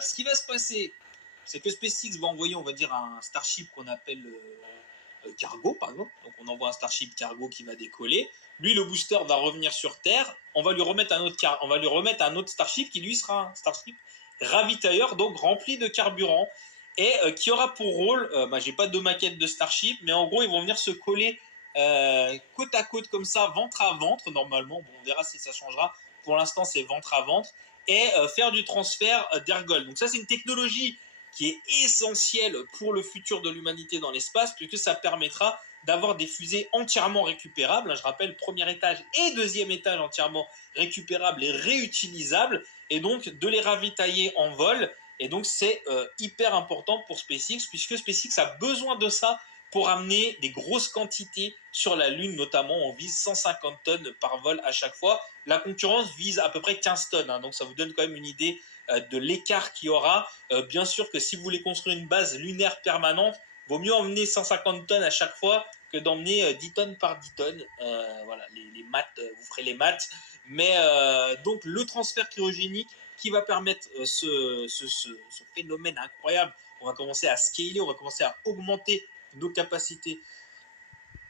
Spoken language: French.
Ce qui va se passer, c'est que SpaceX va envoyer, on va dire, un Starship qu'on appelle Cargo, par exemple. Donc on envoie un Starship Cargo qui va décoller. Lui, le booster va revenir sur Terre. On va lui remettre un autre Starship qui lui sera un Starship ravitailleur, donc rempli de carburant et qui aura pour rôle, j'ai pas de maquette de Starship, mais en gros ils vont venir se coller côte à côte comme ça, ventre à ventre normalement. Bon, on verra si ça changera. Pour l'instant, c'est ventre à ventre et faire du transfert d'ergol. Donc ça, c'est une technologie qui est essentielle pour le futur de l'humanité dans l'espace, puisque ça permettra d'avoir des fusées entièrement récupérables. Je rappelle, premier étage et deuxième étage entièrement récupérables et réutilisables, et donc de les ravitailler en vol. Et donc c'est hyper important pour SpaceX, puisque SpaceX a besoin de ça pour amener des grosses quantités sur la Lune, notamment. On vise 150 tonnes par vol à chaque fois. La concurrence vise à peu près 15 tonnes, donc ça vous donne quand même une idée de l'écart qu'il y aura. Bien sûr que si vous voulez construire une base lunaire permanente, vaut mieux emmener 150 tonnes à chaque fois que d'emmener 10 tonnes par 10 tonnes. Voilà, les maths, vous ferez les maths. Mais donc le transfert cryogénique qui va permettre ce phénomène incroyable. On va commencer à scaler, on va commencer à augmenter nos capacités